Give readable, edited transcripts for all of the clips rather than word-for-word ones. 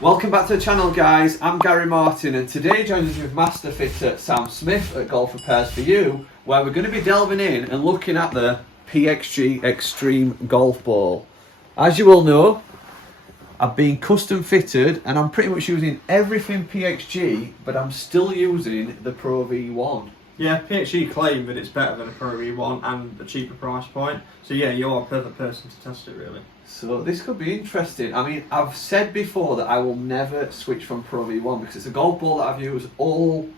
Welcome back to the channel, guys. I'm Gary Martin, and today joins us with Master Fitter Sam Smith at Golf Repairs For You, where we're going to be delving in and looking at the PXG Extreme Golf Ball. As you all know, I've been custom fitted and I'm pretty much using everything PXG, but I'm still using the ProV1. Yeah, PXG CLAIM, but it's better than a ProV1 and a cheaper price point. So yeah, you're a perfect person to test it, really. So this could be interesting. I mean, I've said before that I will never switch from ProV1 because it's a golf ball that I've used all,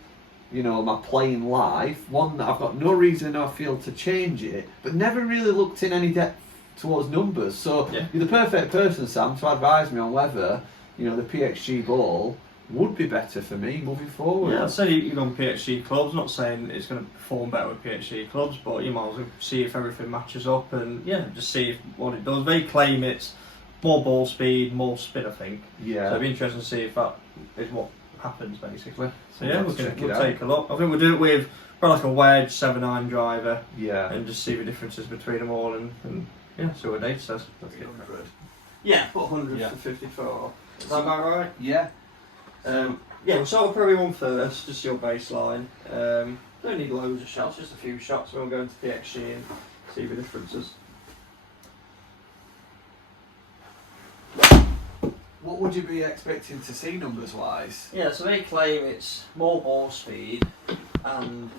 you know, my playing life. One that I've got no reason or feel to change it, but never really looked in any depth towards numbers. So yeah, you're the perfect person, Sam, to advise me on whether, you know, the PXG ball would be better for me moving forward. Yeah, I'd say you're on PXG clubs. Not saying it's going to perform better with PXG clubs, but you might as well see if everything matches up and yeah, just see if what it does. They claim it's more ball speed, more spin, I think. Yeah. So it'd be interesting to see if that is what happens basically. So yeah, we'll take a look. I think we'll do it with probably like a wedge, 7-iron driver. Yeah. And just see the differences between them all and yeah, see what data says. Let's get 100. Yeah, put 100 yeah. for 54. Is that about right? Yeah. Yeah, we'll start with ProV1 first, just your baseline. Don't need loads of shots, just a few shots. We'll go into PXG and see the differences. What would you be expecting to see numbers wise? Yeah, so they claim it's more ball speed and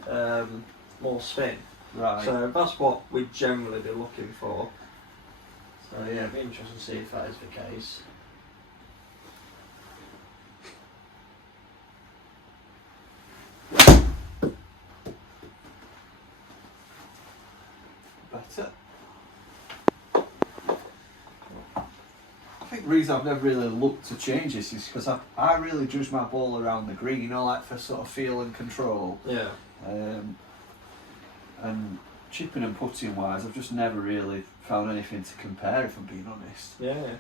more spin. Right. So that's what we'd generally be looking for. So yeah, it'd be interesting to see if that is the case. Better. I think the reason I've never really looked to change this is because I really judge my ball around the green, you know, like for sort of feel and control. Yeah. And chipping and putting wise, I've just never really found anything to compare, if I'm being honest. Yeah.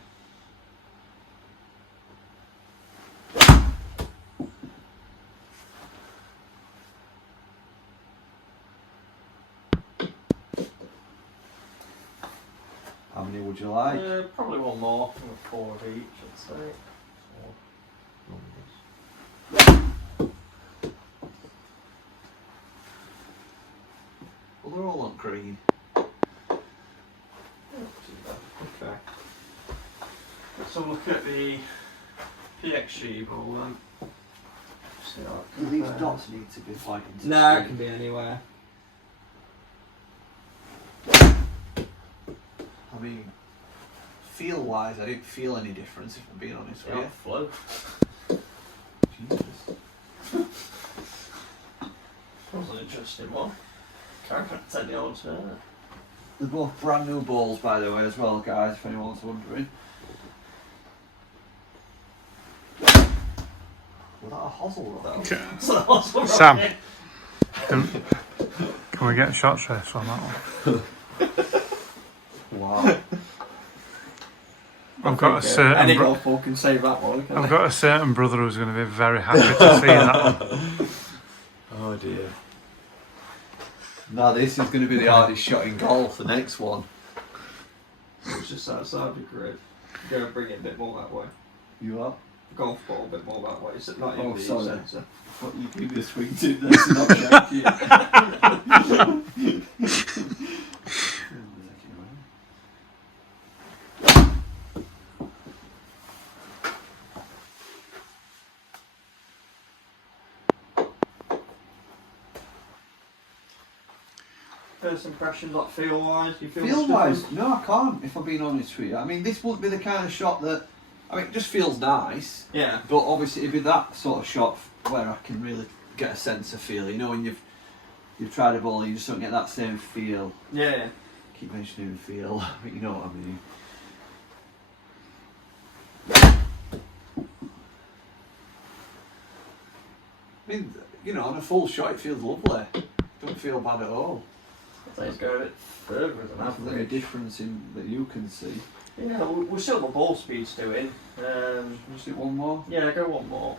How many would you like? Probably one more, 4 of each, I'd say. Well, they're all on green. Okay. So look at the PXG ball then. These dots need to be pointing to No, it can be anywhere. I mean, feel wise, I didn't feel any difference, if I'm being honest with you. Flow. Jesus. That was an interesting one. Can't take the odds there. They're both brand new balls, by the way, as well, guys, if anyone's wondering. Was that a hosel rock? Sam, can we get a shot trace on that one? Wow. I've got a certain any golf ball can save that one. I've got a certain brother who's going to be very happy to see that one. Oh dear. Now this is going to be the hardest shot in golf, the next one. It's just outside the grid. Go and bring it a bit more that way. You are? Golf ball a bit more that way. So not Oh, in the sorry. centre. I thought you gave me a swing to this, not shaky. First impressions, like feel-wise, you feel Feel-wise, no, I can't, if I'm being honest with you. I mean, this wouldn't be the kind of shot that, I mean, it just feels nice. Yeah. But obviously it'd be that sort of shot where I can really get a sense of feel. You know, when you've tried a ball, you just don't get that same feel. Yeah. Keep mentioning feel, but you know what I mean. I mean, you know, on a full shot it feels lovely. Don't feel bad at all. I think it's going a bit further than Nothing a average. difference in that you can see. Yeah, we'll see what the ball speed's doing. Just do one more. Yeah, go one more.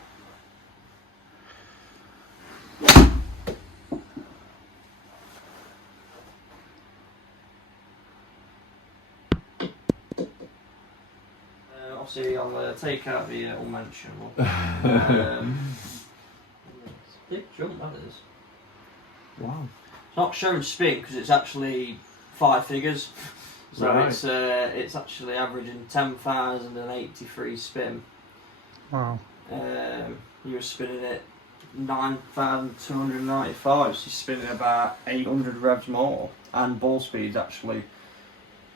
obviously I'll take out the unmentionable. Big jump that is. Wow. It's not showing spin because it's actually 5 figures. So Right. it's actually averaging 10,083 spin. Wow. You were spinning it 9,295, so you're spinning about 800 revs more, and ball speed's actually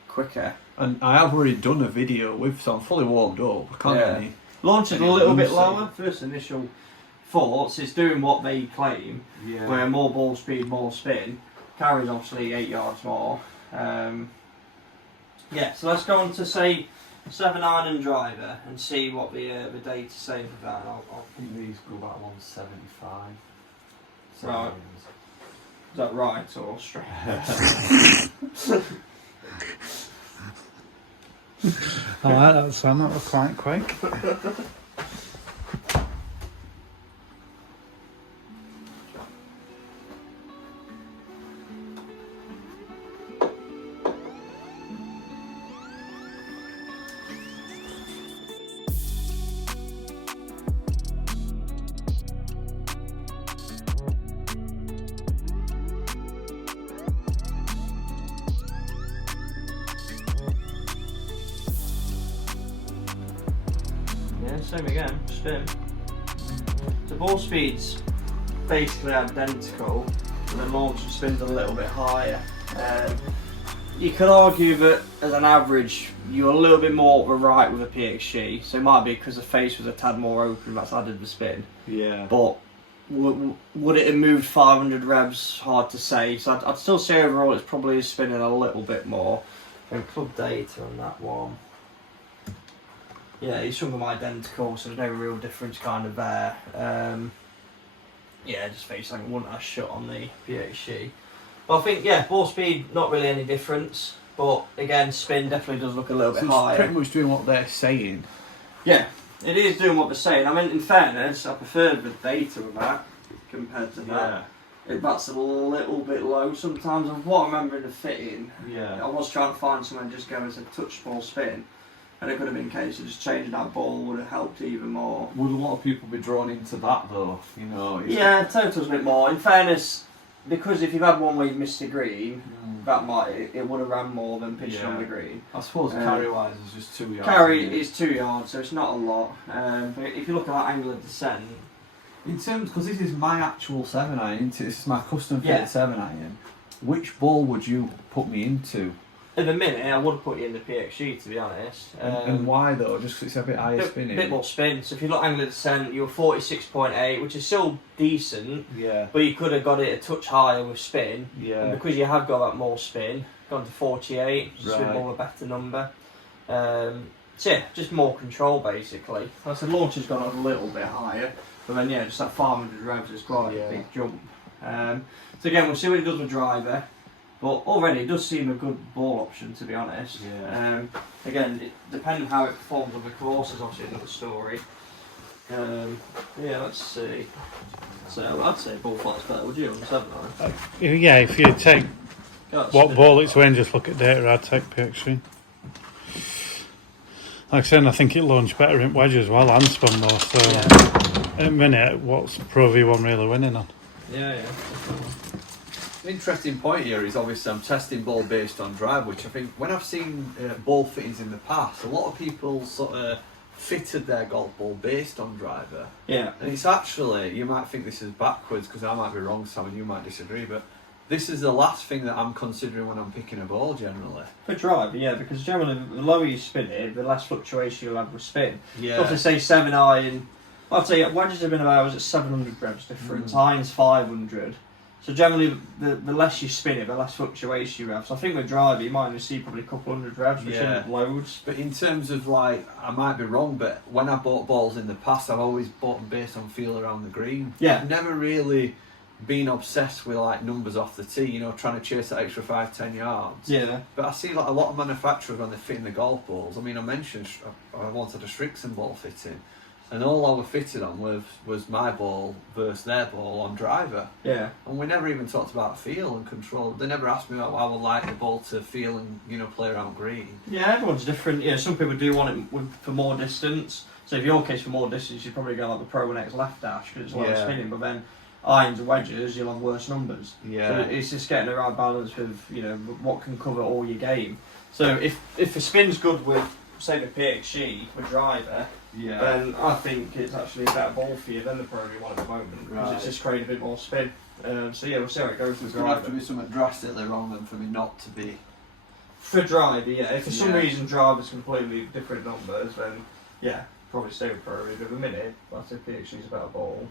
quicker. And I have already done a video with, so I'm fully warmed up. I can't get any. Launch is a little bit lower. First initial thoughts, it's doing what they claim, where more ball speed, more spin. Carries obviously 8 yards more. Yeah, so let's go on to say 7-iron and driver and see what the data's saying for that. I think these go about 175. Right. Is that right or straight? I like that sound, that was quite quick. Yeah, same again, spin. The ball speed's basically identical, and the launch and spin's a little bit higher. You could argue that as an average, you're a little bit more right with a PXG, so it might be because the face was a tad more open, that's added the spin. Yeah. But would it have moved 500 revs? Hard to say. So I'd still say overall it's probably spinning a little bit more. And club data on that one. Yeah, each of them identical, so there's no real difference kind of there. Yeah, just face like wouldn't have shot on the PXG. But I think, yeah, ball speed, not really any difference. But again, spin definitely does look a little bit It's higher. pretty much doing what they're saying. Yeah, it is doing what they're saying. I mean, in fairness, I preferred the data of that compared to that. That's a little bit low sometimes. Of what I remember in the fitting, Yeah. I was trying to find someone just going as a touch ball spin, and it could have been a case of just changing that ball would have helped even more. Would a lot of people be drawn into that though? You know. Yeah, total's a bit more. In fairness, because if you've had one where you've missed the green, that it would have ran more than pitching on the green. I suppose carry-wise is just 2 yards. Carry is 2 yards, so it's not a lot. But if you look at that angle of descent. In terms, because this is my actual 7-iron, this is my custom fit Yeah. 7-iron. Which ball would you put me into? At the minute, I would put you in the PXG, to be honest. And why though? Just 'cause it's a bit higher spinning. Bit more spin. So if you look angle of descent, you're 46.8, which is still decent. Yeah. But you could have got it a touch higher with spin. Yeah. And because you have got that more spin, gone to 48, just a bit Right. more of a better number. So yeah, just more control basically. Like I said, launch has gone up a little bit higher, but then yeah, just that 500 revs is quite a big jump. So again, we'll see what it does with driver. But already it does seem a good ball option, to be honest. Yeah. Again, depending on how it performs on the course is obviously another story. Yeah, let's see. So I'd say ball flight's better, would you, on the 7-iron? Yeah, if you take what ball it's weighing, just look at data, I'd take PXG. Like I said, I think it launched better in wedge as well and spun more, so at a minute, what's ProV1 really winning on? Yeah. Interesting point here is obviously I'm testing ball based on drive, which I think when I've seen ball fittings in the past, a lot of people sort of fitted their golf ball based on driver. Yeah. And it's actually, you might think this is backwards because I might be wrong, Sam, and you might disagree, but this is the last thing that I'm considering when I'm picking a ball generally. For driver, yeah, because generally the lower you spin it, the less fluctuation you'll have with spin. Yeah. So if I say 7-iron, I'd say wedges have been about at 700 revs difference, irons 500. So generally, the less you spin it, the less fluctuation you have. So I think with driver, you might only see probably a couple hundred revs, which isn't loads. But in terms of like, I might be wrong, but when I bought balls in the past, I've always bought them based on feel around the green. Yeah. I've never really been obsessed with like numbers off the tee, you know, trying to chase that extra 5-10 yards. Yeah. But I see like a lot of manufacturers when they're fitting the golf balls. I mean, I mentioned I wanted a Strixon ball fitting. and all I was fitted on was my ball versus their ball on driver. Yeah. And we never even talked about feel and control. They never asked me how I would like the ball to feel and, you know, play around green. Yeah, everyone's different. Yeah, some people do want it for more distance. So if your case for more distance, you'd probably go like the Pro X left dash because it's lower spinning. But then irons and wedges, you'll have worse numbers. Yeah. So it's just getting the right balance with, you know, what can cover all your game. So if the spin's good with, say, the PXG with driver, then I think it's actually a better ball for you than the Pro1 at the moment because it's just creating a bit more spin. So yeah, we'll see how it goes with There's going to have to driver. be something drastically wrong then for me not to be. For driver, yeah. If for some reason driver's completely different numbers, then yeah, probably stay with Pro. But at the minute, I'd say PXG's a better ball.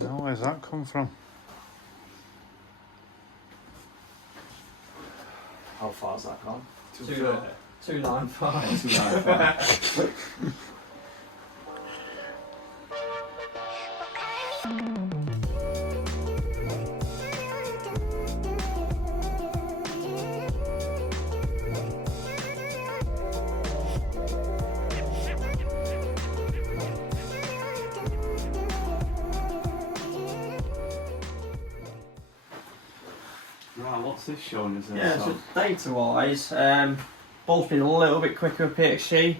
You know, where's that come from? How far's that gone? 295. 295. Right, what's this showing us? Yeah, so data wise, ball's been a little bit quicker with PXG,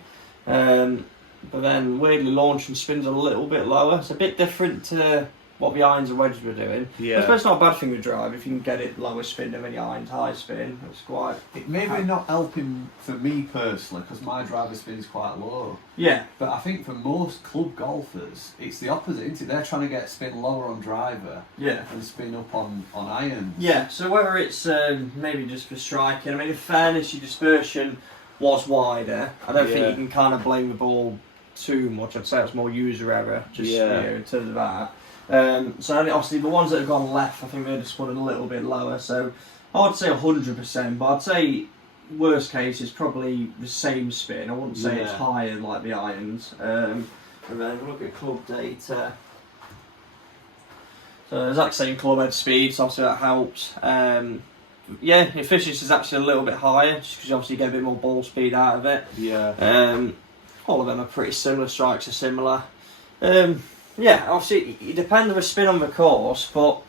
but then weirdly launch and spins a little bit lower. It's a bit different to what the irons and wedges were doing. Yeah. I suppose it's not a bad thing with drive if you can get it lower spin than the irons high spin. It's quite. It may be not helping for me personally because my driver spin is quite low. Yeah. But I think for most club golfers, it's the opposite, isn't it? They're trying to get spin lower on driver Yeah. and spin up on irons. Yeah, so whether it's maybe just for striking, I mean, in fairness, your dispersion was wider. I don't think you can kind of blame the ball too much. I'd say it's more user error, just you know, in terms of that. So obviously the ones that have gone left, I think they're just put a little bit lower. So I'd say 100%, but I'd say worst case is probably the same spin. I wouldn't say it's higher like the irons. And then look at club data. So exact same club head speed, so obviously that helps. Yeah, efficiency is actually a little bit higher, just because you obviously get a bit more ball speed out of it. Yeah. All of them are pretty similar, strikes are similar. Yeah, obviously it depends on the spin on the course, but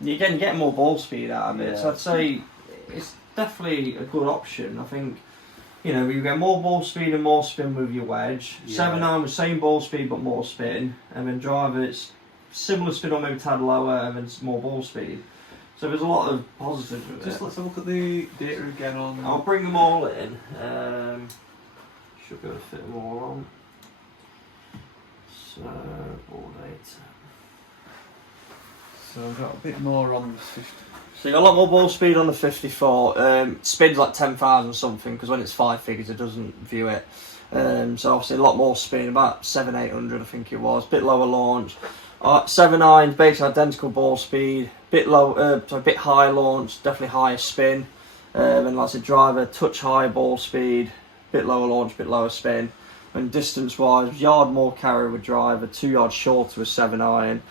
you get more ball speed out of it. So I'd say it's definitely a good option. I think, you know, you get more ball speed and more spin with your wedge. 7-iron with same ball speed but more spin, and then driver it's similar spin on maybe tad lower and then more ball speed. So there's a lot of positives with Just it. let's have a look at the data again on. I'll bring them all in. Should be able to fit them all on. So, ball data. So we've got a bit more on the 50. So you got a lot more ball speed on the 54. Spins like 10,000 something because when it's 5 figures it doesn't view it. So obviously a lot more spin, about 700-800 I think it was. Bit lower launch. 7-iron, basically identical ball speed. Bit low, bit high launch, definitely higher spin. And like I said, driver, touch high ball speed, bit lower launch, bit lower spin. And distance wise, yard more carry with driver, 2 yards shorter with 7-iron,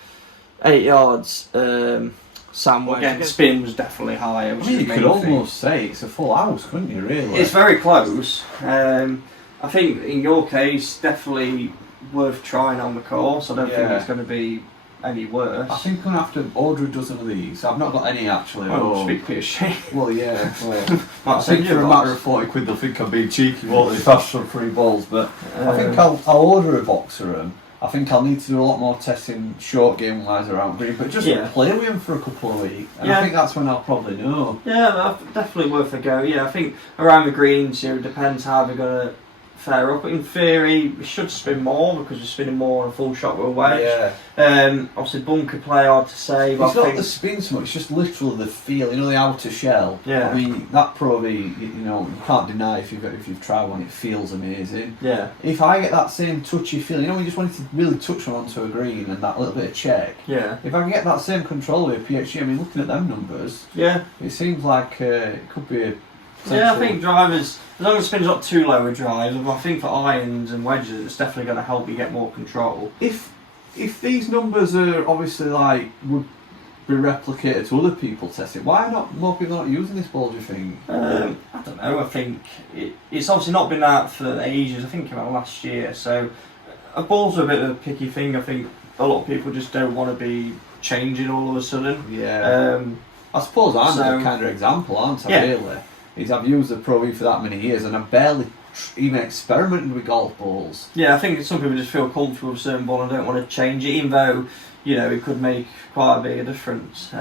8 yards. Sam again, spin was definitely higher. Which you could almost say it's a full house, couldn't you? Really, it's very close. I think in your case, definitely worth trying on the course. I don't think it's going to be any worse. I think I'm going to have to order a dozen of these. I've not got any actually. Oh, speak for your shame. Well, yeah. Well, I think for a matter of 40 quid they'll think I'm being cheeky, won't they, if I ask for 3 balls. But I think I'll order a box of them. I think I'll need to do a lot more testing short game wise around green, but just play with them for a couple of weeks. And I think that's when I'll probably know. Yeah, definitely worth a go. Yeah, I think around the greens, it depends how they're going to fare up. But in theory, we should spin more because we're spinning more on a full shot with a wedge. Obviously, bunker play, hard to say. But it's not the spin so much, it's just literally the feel, you know, the outer shell. Yeah. I mean, that Pro-V, you know, you can't deny if you've tried one, it feels amazing. Yeah. If I get that same touchy feeling, you know, when you just wanted to really touch one onto a green and that little bit of check. Yeah. If I can get that same control with PXG, I mean, looking at them numbers, it seems like it could be a I think drivers, as long as it spins not too low with drives, I think for irons and wedges, it's definitely going to help you get more control. If if these numbers are obviously like would be replicated to other people testing, why are not more people not using this ball, do you think? I don't know, I think it's obviously not been out for ages. I think it came out last year, so a ball's a bit of a picky thing. I think a lot of people just don't want to be changing all of a sudden. Yeah. I suppose I'm the kind of example, aren't I, yeah. really? I've used the Pro V for that many years and I've barely even experimented with golf balls. Yeah, I think some people just feel comfortable with a certain ball and don't want to change it, even though, you know, it could make quite a big difference.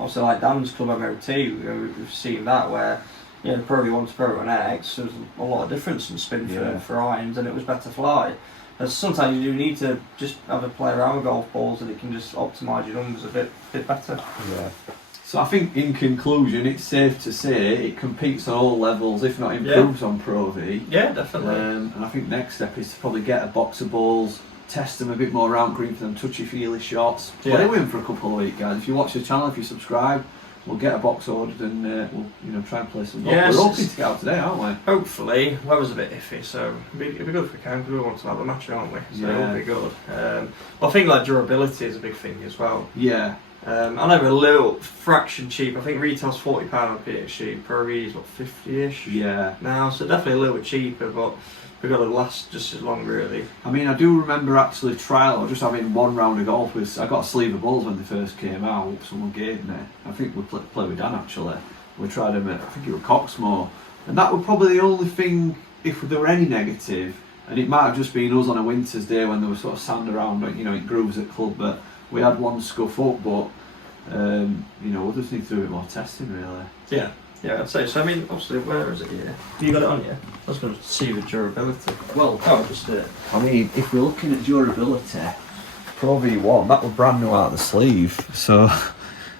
Also, like Dan's Club MOT, we've seen that where, you know, the Pro V1 to Pro V1 X, there was a lot of difference in spin for irons and it was better fly. And sometimes you do need to just have a play around with golf balls and it can just optimise your numbers a bit better. Yeah. So I think in conclusion it's safe to say it competes on all levels, if not improves on Pro V. Yeah, definitely. And I think next step is to probably get a box of balls, test them a bit more around green for them touchy-feely shots. Play with them for a couple of weeks, guys. If you watch the channel, if you subscribe, we'll get a box ordered and we'll try and play some golf. Yes, we're hoping to get out today, aren't we? Hopefully. Weather's a bit iffy, so it'd be good if we can, because we want to have a match, aren't we? So it'll be good. I think like durability is a big thing as well. Yeah. I know we're a little fraction cheap. I think retail's £40 on PXG. Pro V is what, 50-ish? Yeah. Now, so definitely a little bit cheaper, but we've got to last just as long, really. I mean, I do remember actually trial or just having one round of golf with. I got a sleeve of balls when they first came out. Someone gave me. I think we played with Dan actually. We tried them at, I think it was Coxmore, and that was probably the only thing. If there were any negative, and it might have just been us on a winter's day when there was sort of sand around, but you know, it grooves at club, but. We had one scuff up, but you know, we'll just need to do a bit more testing, really. Yeah, I'd say so. I mean, obviously, where is it here? You got it on here? I was going to see the durability. Well, just it. I mean, if we're looking at durability, Pro V1, that was brand new out of the sleeve, so.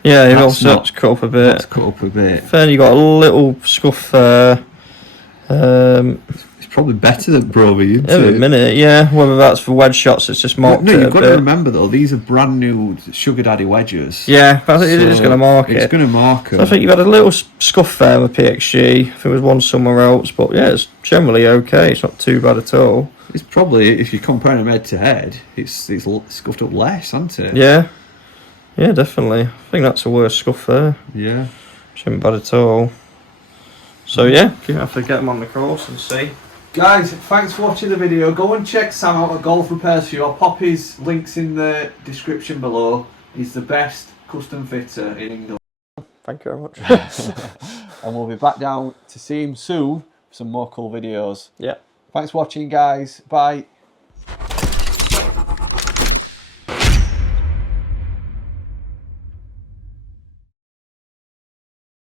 Yeah, you've also cut up a bit. It's cut up a bit. Then you got a little scuff there. It's probably better than Pro V, isn't Every it? minute, yeah. Whether that's for wedge shots, it's just marked. No, you've got to remember though, these are brand new Sugar Daddy wedges. Yeah, but I think it is going to mark it. It's going to mark it. So I think you've had a little scuff there with PXG. I think there was one somewhere else, but yeah, it's generally okay. It's not too bad at all. It's probably, if you're comparing them head to head, it's scuffed up less, hasn't it? Yeah, definitely. I think that's a worse scuff there. Yeah. Which isn't bad at all. So yeah, you have to get them on the course and see. Guys, thanks for watching the video. Go and check Sam out at Golf Repairs for You. I'll pop his links in the description below. He's the best custom fitter in England. Thank you very much. And we'll be back down to see him soon for some more cool videos. Yeah. Thanks for watching, guys. Bye.